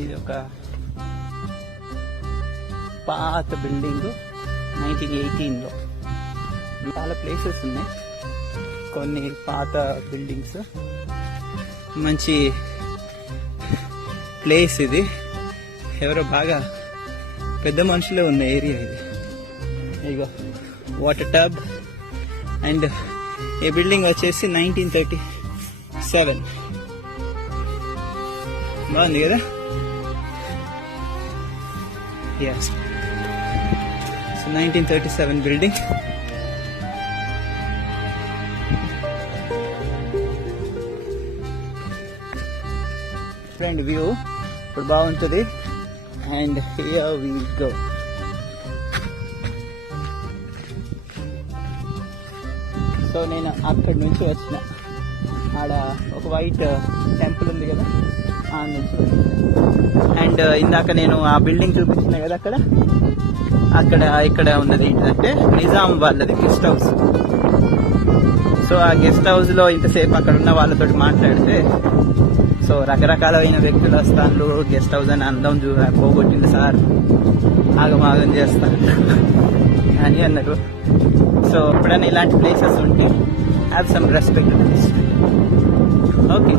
ఇది ఒక పాత బిల్డింగ్ 1918లో. చాలా ప్లేసెస్ ఉన్నాయి, కొన్ని పాత బిల్డింగ్స్. మంచి ప్లేస్ ఇది, ఎవరో బాగా పెద్ద మనుషులే ఉన్న ఏరియా ఇది. ఇగో వాటర్ టబ్. అండ్ ఈ బిల్డింగ్ వచ్చేసి 1937. బాగుంది కదా. Yes, so 1937 building. Front view ఇప్పుడు బాగుంటుంది. And here we go. So నేను అక్కడి నుంచి వచ్చిన, ఆడ ఒక వైట్ టెంపుల్ ఉంది కదా, ఆ నుంచి వచ్చిన. అండ్ ఇందాక నేను ఆ బిల్డింగ్ చూపించిన కదా, ఇక్కడ ఉన్నది ఏంటంటే నిజాం వాళ్ళది గెస్ట్ హౌస్. సో ఆ గెస్ట్ హౌస్ లో ఇంతసేపు అక్కడ ఉన్న వాళ్ళతో మాట్లాడితే, సో రకరకాలైన వ్యక్తులు వస్తాను, గెస్ట్ హౌస్ అని అందం పోగొట్టింది సార్, ఆగమాగం చేస్తాను అని అన్నారు. సో ఎప్పుడైనా ఇలాంటి ప్లేసెస్ ఉంటే have some respect to history. Okay.